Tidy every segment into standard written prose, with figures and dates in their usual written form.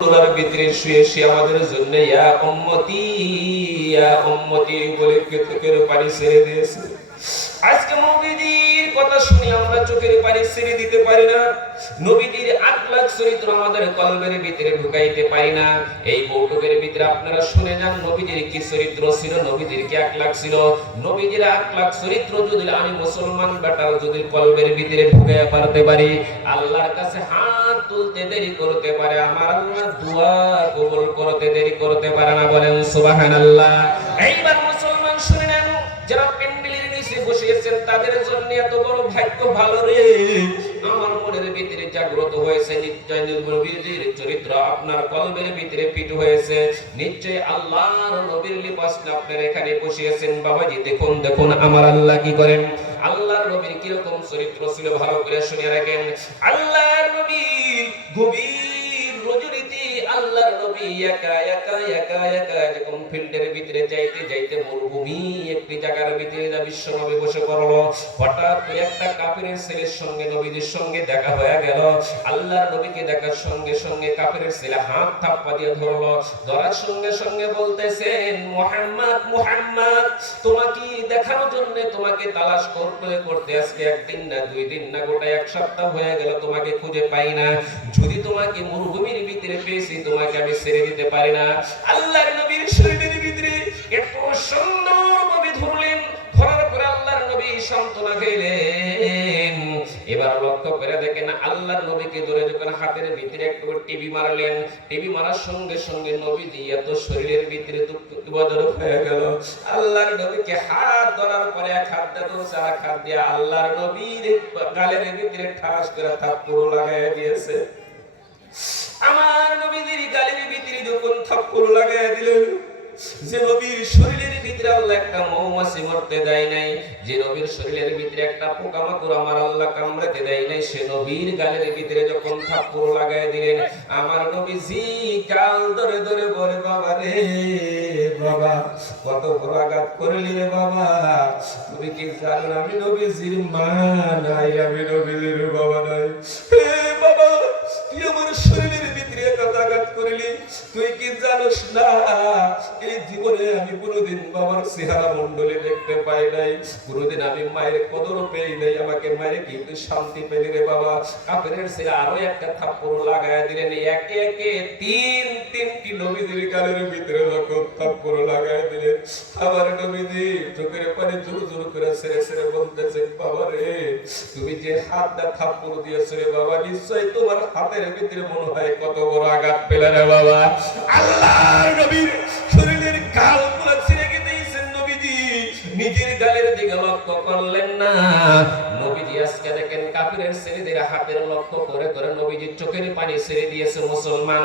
তোলার ভিতরে শুয়ে শুয়ে আমাদের জন্য ইয়া উম্মতি বলে চোখের পানি ছেড়ে দিয়েছে। আজকে নবীজির কথা শুনে আমরা চোখের পানি ছেড়ে দিতে পারি না, নবীজির আখলাক চরিত্র আমাদের কলবের ভিতরে ঢুকাইতে পারি না। এই বৈঠকের ভিতরে আপনারা শুনে যান নবীজির কি চরিত্র ছিল, নবীজির কি আখলাক ছিল। নবীজির আখলাক চরিত্র যদি আমি মুসলমান বেটাও যদি কলবের ভিতরে ঢুকাইয়া পারতে পারি, আল্লাহর কাছে হাত তুলতে দেরি করতে পারে, আমার আল্লাহ দোয়া কবুল করতে দেরি করতে পারে না। বলেন সুবহানাল্লাহ। এইবার মুসলমান শুনে নেন, যারা পেন্ডেলের নিচে বসেছেন তাদের জন্য এত বড় ভাগ্য ভালো রে। আমার মনের ভিতরে জাগ্রত হয়েছে, নিশ্চয় নবীর চরিত্র আপনার কলবের ভিতরে ফিট হয়েছে, নিশ্চয় আল্লাহর নবীর লিবাস আপনার এখানে বসিয়েছেন। বাবাজি দেখুন দেখুন আমার আল্লাহ কি করেন, আল্লাহর নবীর কিরকম চরিত্র ছিল ভালো করে শুনে রাখেন। আল্লাহর নবী গভীর রজনীতে আল্লাহর নবী একা একা একা একা যখন ফিল্ডের ভিতরে যাইতে যাইতে মরুভূমি একটি জায়গার ভিতরে বিশ্বনবী বসে পড়লো। হঠাৎ করে একটা কাফিরের ছেলের সঙ্গে নবীজির সঙ্গে দেখা হয়ে গেল। আল্লাহর নবীকে দেখার সঙ্গে সঙ্গে কাফিরের ছেলে হাত থাপ্পা দিয়ে ধরলো, ধরার সঙ্গে সঙ্গে বলতেছেন, মুহাম্মদ মুহাম্মদ তোমাকে দেখার জন্য তোমাকে তালাশ করতে করতে আজকে একদিন না দুই দিন না গোটা এক সপ্তাহ হয়ে গেল, তোমাকে খুঁজে পাই না। যদি তোমাকে মরুভূমির ভিতরে পেয়েছি তোমাকে আমি ছেড়ে দিতে পারি না। আল্লাহর নবীর শরীরের ভিতরে এত সুন্দর ভাবে ধরলেন, ধরার পরে আল্লাহর নবী সান্ত্বনা গেলেন। এবার লক্ষ্য করে দেখেন আল্লাহর নবীকে ধরে যখন হাতের ভিতরে একটু টিভি মারলেন, টিভি মারার সঙ্গে সঙ্গে নবী দিয়ে এত শরীরের ভিতরে বদল হয়ে গেল। আল্লাহর নবীকে হাত ধরার পরে এক হাত ধরছে, আর এক হাত দিয়ে আল্লাহর নবীর গালের ভিতরে ঠাস করে থাপ্পড় লাগাইয়া দিয়েছে। আমার নবীর গালের ভিতরে যখন থাপ্পড় লাগাইয়া দিলেন, যে নবীর শরীরের ভিতরে আল্লাহ একটা মৌমাছি মরতে দেয় নাই, যে নবীর শরীরের ভিতরে একটা পোকামাকড় আমার আল্লাহ কামড়াতে দেয় নাই, সে নবীর গালের ভিতরে যখন থাপ্পড় লাগাই দিলেন, আমার নবীজি গাল ধরে ধরে বলে, বাবা রে বাবা কত বড় আঘাত করলি রে বাবা, তুমি কি জানো আমি নবীজির মা নাই, আমি নবীজির বাবা নাই। হে বাবা তুই আমার শরীরের ভিতরে এত আঘাত করলি, তুই কি জানোস না এই জীবনে আমি কোনোদিন বাবার চেহারা মন্ডলে দেখতে পাই নাই, কোনোদিন আমি মায়ের কদর পেই নাই, আমাকে মায়ের কিন্তু শান্তি পেলি রে বাবা। কাফেরের ছেলে আরো একটা থাপ্পড় লাগায় দিলেন, একে একে তিনটি নবীদের গালের ভিতরে যখন থাপ্পড় লাগায় দিলেন, আমার নবীজি চোখের পানি জোর জোর করে ছেড়ে ছেড়ে বলতেছে, বাবা রে তুমি যে হাতটা থাপ্পড় দিয়েছো রে বাবা, নিশ্চয় তোমার হাতের ভিতরে মনে হয় কত বড় আঘাত পেলে রে বাবা। আল্লাহর নবীর শরীরের গাল পুরো ছিঁড়ে দিয়েছেন নবীজি, নিজের গালের দিকে লক্ষ্য করলেন না। নবীজি আজকে দেখেন কাফিরের ছেলেদের হাতের লক্ষ্য করে করে নবীজির চোখের পানি ছেড়ে দিয়েছে। মুসলমান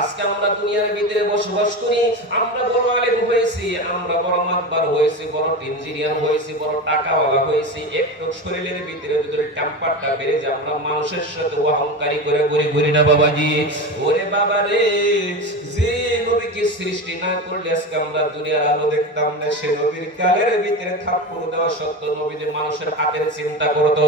আজকে আমরা দুনিয়ার ভিতরে বসবাস করি, আমরা বড় আলেম হয়েছি, আমরা বড় মাতবার হয়েছি, বড় ইঞ্জিনিয়ার হয়েছি, বড় টাকাওয়ালা হয়েছি, একটু শরীরের ভিতরে যদি টেম্পারটা বেড়ে যায় আমরা মানুষের সাথে অহংকারী করে ঘুরে ঘুরি না বাবাজি। ওরে বাবা রে, যে নবীকে সৃষ্টি না করলে আজকে আমরা দুনিয়ার আলো দেখতাম না, সে নবীর গালের ভিতরে থাপ্পড় দেওয়া সত্ত্বেও নবী যে মানুষের হাতের চিন্তা করতো।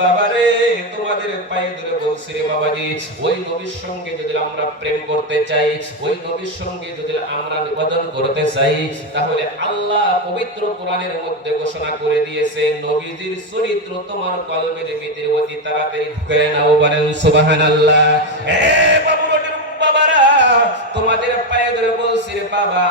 বাবা রে তোমাদের পায়ে ধরে বলছি রে বাবাজি, ওই নবীর সঙ্গে যদি আমরা প্রেম করতে চাই, ওই নবীর সঙ্গে যদি আমরা নিবেদন করতে চাই, তাহলে আল্লাহ পবিত্র কোরআনের মধ্যে ঘোষণা করে দিয়েছে নবীজির চরিত্র তোমার কলবের ভিতরে অতি তাড়াতাড়ি ঢুকে নাও। বলেন সুবহানাল্লাহ। এ বাবারা তোমাদের পায়ে ধরে বলছি রে বাবা,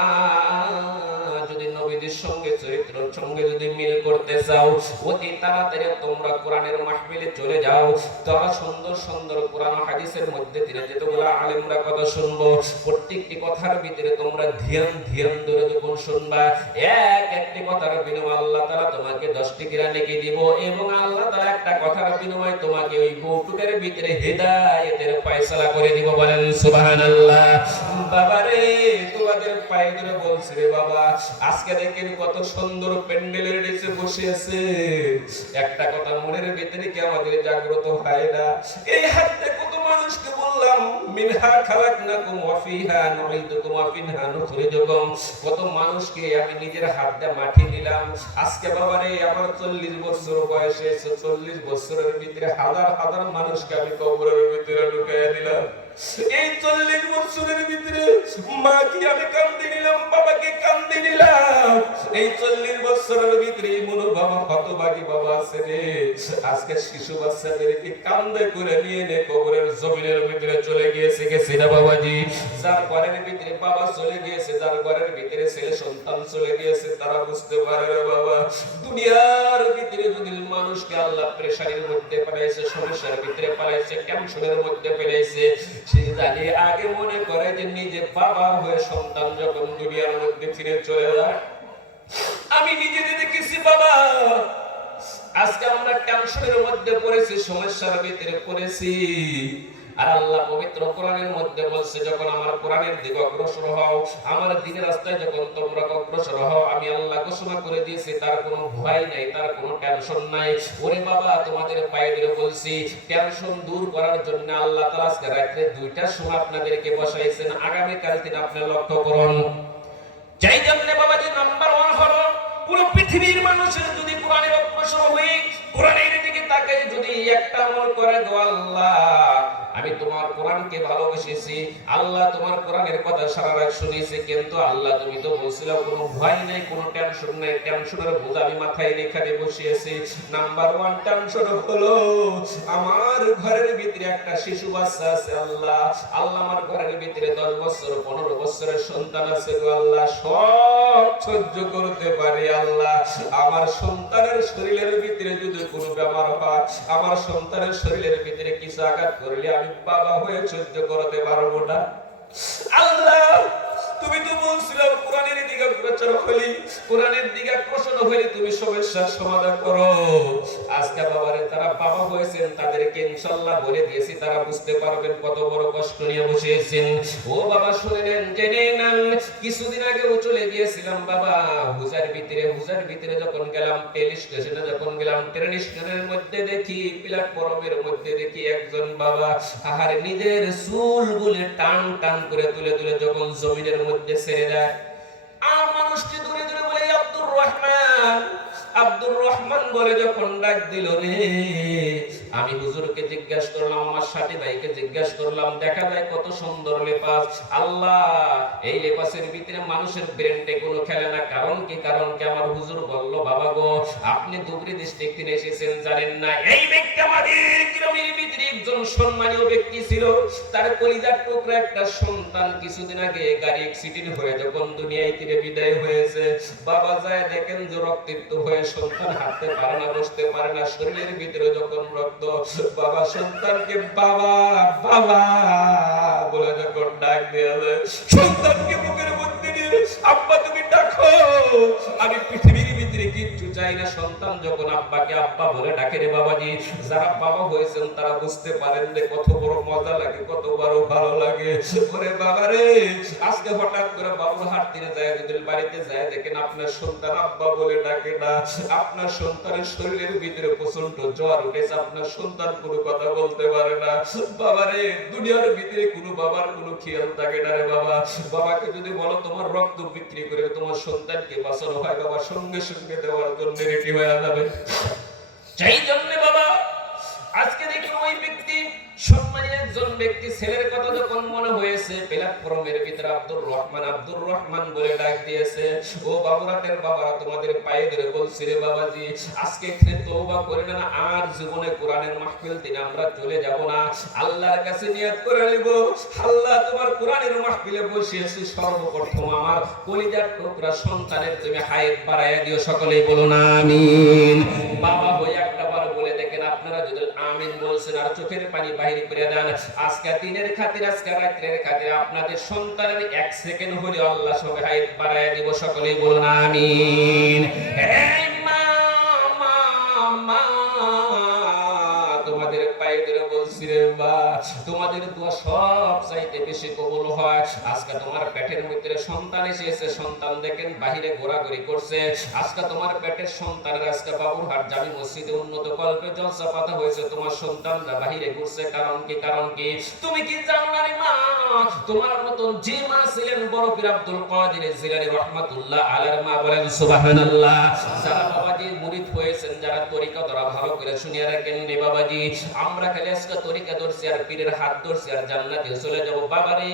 যদি নবীদের সঙ্গে চরিত্রের সঙ্গে যদি মিল করতে চাও, অতি তাড়াতাড়ি তোমরা কোরআনের মাহফিলে চলে যাও। তারা সুন্দর সুন্দর কোরআন হাদিসের মধ্যে দিয়ে যেগুলো আলেমরা কথা শুনবো, প্রত্যেকটি কথার ভিতরে তোমরা ধ্যান ধ্যান ধরে যখন শুনবা, এক একটি কথার বিনিময়ে আল্লাহ তাআলা তোমাকে 10টি কিরা নেকি দিব, এবং আল্লাহ তাআলা একটা কথার বিনিময়ে তোমাকে ওই বউটুকের ভিতরে হেদায়েতের ফয়সালা করে দিব। বলেন সুবহানাল্লাহ। বাবারে তোমাদের পায়ে ধরে বলছি রে বাবা, আজকে দেখেন কত সুন্দর প্যান্ডেলের নিচে বসে আছে, একটা কথা মনের ভিতরে কি আমাদের জাগ্রত হয় না? এই হাতে কত মানুষকে বললাম মিনহা খালাকনাকুম ওয়া ফিহা নুঈদুকুম ওয়া মিনহা নুখরিজুকুম, কত মানুষকে আমি নিজের হাত দিয়ে মাটি দিলাম। আজকে বাবারে আমার 40 বছর বয়সে 40 বছরের ভিতরে হাজার হাজার মানুষকে আমি কবরের ভিতরে ঢুকাইয়া দিলাম। এই 40 বছরের ভিতরে মা কি আমি কান্দে নিলাম, বাবাকে কান্দে নিলাম। এই 40 বছরের ভিতরে মনো বাবা হতভাগী বাবা আছে রে। আজকে শিশু বাচ্চাদেরকে কান্দে করে নিয়ে নে কবরের জমিনের ভিতরে চলে গিয়েছে, গেছে না বাবাজি? যার ঘরের ভিতরে বাবা চলে গিয়েছে, যার ঘরের ভিতরে ছেলে সন্তান চলে গিয়েছে, তারা বুঝতে পারে রে বাবা। দুনিয়ার ভিতরে যদি মানুষকে আল্লাহ প্রেসারের মধ্যে পালাইছে, সমস্যার ভিতরে পালাইছে, টেনশনের মধ্যে ফেলেছে, সে জানি আগে মনে করে যে নিজে বাবা হয়ে সন্তান যখন দুনিয়ার মধ্যে ফিরে চলে যায়। আমি নিজে দেখেছি বাবা, আজকে আমরা টেনশনের মধ্যে পড়েছি, সমস্যার ভিতরে পড়েছি। আর আল্লাহ পবিত্র কোরআনের মধ্যে বলছে, যখন আমার কোরআনের দিকে অগ্রসর হও, আমার দিনের রাস্তায় যখন তোমরা অগ্রসর হও, আমি আল্লাহ ঘোষণা করে দিয়েছি তার কোনো ভয় নাই, তার কোনো টেনশন নাই। ওরে বাবা, তোমাদের পায়ে ধরে বলছি, টেনশন দূর করার জন্য আল্লাহ তাআলা আজকে রাতে 2টার সময় আপনাদেরকে বসাইছেন। আগামী কাল দিন আপনি লক্ষ্য করুন। যাই জন্য বাবাজি নাম্বার 1 হলো, পুরো পৃথিবীর মানুষের যদি কোরআনের অগ্রসর হয়ে কোরআনের দিকে তাকায়, যদি একটা আমল করে, গো আল্লাহ আমি তোমার কোরআনকে ভালোবেসেছি, আল্লাহ তোমার কোরআনের কথা সারা রাত শুনেছি, কিন্তু আল্লাহ তুমি তো বলছিলা কোনো ভয় নাই, কোনো টেনশন নাই, টেনশনের বোঝা আমি মাথায় রেখে বসিয়েছি। নাম্বার 1 টেনশন হলো আমার ঘরের ভিতরে একটা শিশু বাচ্চা আছে। আল্লাহ আল্লাহ আমার ঘরের ভিতরে 10 বছর 15 বছরের সন্তান আছে, গো আল্লাহ সব সহ্য করতে পারি। আল্লাহ আমার সন্তানের শরীরের ভিতরে যদি কোনো বেমার হয়, আমার সন্তানের শরীরের ভিতরে কিছু আঘাত করলে আমি বাবা হয়ে সহ্য করতে পারবো না। আল্লাহ তুমি তো বলছিলে কোরআনের দিকে অগ্রসর হলি, কোরআনের দিকে অগ্রসর হলি তুমি সমস্যার সমাধান করো। আজকে বাবারে তারা বাবা হয়েছেন, তাদেরকে ইনশাআল্লাহ বলে দিয়েছি, তারা বুঝতে পারবেন কত বড় কষ্ট নিয়ে বসেছেন। ও বাবা শুনেন, জেনে নেন, কিছুদিন আগেও চলে গিয়েছিলাম বাবা হুজার ভিতরে যখন গেলাম, টেল স্টেশনে যখন গেলাম, ট্রেন স্টেশনের মধ্যে দেখি, প্ল্যাটফর্মের মধ্যে দেখি একজন বাবা আহারে নিজের চুলগুলো টান টান করে তুলে তুলে যখন জমিনের মধ্যে ছেড়ে দেয়। আর মানুষটি দূরে দূরে বলে আব্দুর রহমান, আব্দুর রহমান বলে যখন ডাক দিল রে, আমি হুজুরকে জিজ্ঞাসা করলাম, আমার সাথী ভাইকে জিজ্ঞাসা করলাম, দেখা যায় কত সুন্দর লেপাস। আল্লাহ এই লেপাসের ভিতরে মানুষের ব্রেনটে কোনো খেলে না, কারণ কি আমার হুজুর বলল, বাবা গো আপনি ধুবড়ী ডিস্ট্রিক্ট থেকে এসেছেন, জানেন না এই ব্যক্তি আমাদের গ্রামের ভিতরে একজন সম্মানীয় ব্যক্তি ছিল, তার কলিজার টুকরা একটা সন্তান কিছুদিন আগে গাড়ি অ্যাক্সিডেন্ট হয়ে যখন দুনিয়ায় থেকে বিদায় হয়েছে। বাবা যায় দেখেন যে রক্তাক্ত হয়ে সন্তান হাঁটতে পারে না, বসতে পারে না, শরীরের ভিতরে যখন রক্ত, বাবা সন্তানকে বাবা বাবা বলে যখন ডাক দেয়, সন্তানকে বুকের মধ্যে নিয়ে আব্বা তুমি ডাকো, আমি পৃথিবীর ভিতরে কিচ্ছু চাই না। সন্তান যখন আব্বাকে আব্বা বলে ডাকে রে বাবাজি, যারা বাবা হয়েছেন তারা বুঝতে পারেন যে কত বড় মজা লাগে, কত বড় ভালো লাগে। ওরে বাবা রে, আজকে হঠাৎ করে বাবুর হাট দিয়ে যায়, যদি বাড়িতে যায় দেখেন আপনার সন্তান আব্বা বলে ডাকে না, আপনার সন্তানের শরীরের ভিতরে প্রচন্ড জ্বর উঠেছে, আপনার সন্তান কোনো কথা বলতে পারে না। বাবা রে, দুনিয়ার ভিতরে কোনো বাবার কোনো খেয়াল থাকে না রে বাবা। বাবাকে যদি বলো তোমার রক্ত বিক্রি করে তোমার সন্তানকে বাঁচানো হয়, বাবা সঙ্গে সঙ্গে দেওয়ার জন্য রেডি হয়ে যাবে। সেই জন্য বাবা আজকে দেখুন ওই ব্যক্তি সম্মানী একজন ব্যক্তি, ছেলের কথা যখন মনে হয়েছে, প্ল্যাটফর্মের ভিতরে আব্দুর রহমান বলে ডাক দিয়েছে। ও বাবুরাটের বাবারা তোমাদের পায়ে ধরে বলছি রে বাবাজি, আজকে থেকে তওবা করে নেন, আর জীবনে কোরআনের মাহফিল দিনে আমরা চলে যাব না। আল্লাহর কাছে নিয়ত করে নিব, আল্লাহ তোমার কোরআনের মাহফিলে বসিয়েছি, সর্বপ্রথম আমার কলিজার টুকরা সন্তানের তুমি হায়াত বাড়াইয়া দিও, সকলেই বলুন আমিন। বাবা হয়ে একটা বার বলে দেখেন, আপনারা যদি আমিন বলছেন আর চোখের পানি বাহির করে দেন, আজকে দিনের খাতির, আজকে রাতের খাতির আপনাদের সন্তানের 1 সেকেন্ড হলে আল্লাহ সবে হায়াত বাড়ায় দিব, সকলেই বলুন আমিন। এই মা মা মা তোমাদের পায়ে ধরে বলছি রে মা, তোমাদের দোয়া সব চাইতে বেশি কবুল হয়। আজকে তোমার পেটের ভিতরে সন্তান এসেছে, সন্তান দেখেন বাহিরে ঘোরাঘুরি করছে, আজকে তোমার পেটের সন্তানের আজকে বাবুরহাট জামি মসজিদে উন্নত কল্পে জলসা পাতা হয়েছে, তোমার সন্তানরা বাহিরে ঘুরছে, কারণ কি তুমি কি জানো না রে মা, তোমার মতন যে মা ছিলেন বড় পীর আব্দুল কাদের জিলানী রাহমাতুল্লাহ আলাইহির মা, বলেন সুবহানাল্লাহ। যারা বাবাজি মুরিদ হয়েছেন, যারা তরিকা ধরা ভালো করে শুনিয়ে রাখেন রে বাবাজি, আমরা খালি আজকে তরিকা ধরছি আর পীরের হাত ধরছি আর জান্নাতে চলে যাব। বাবারে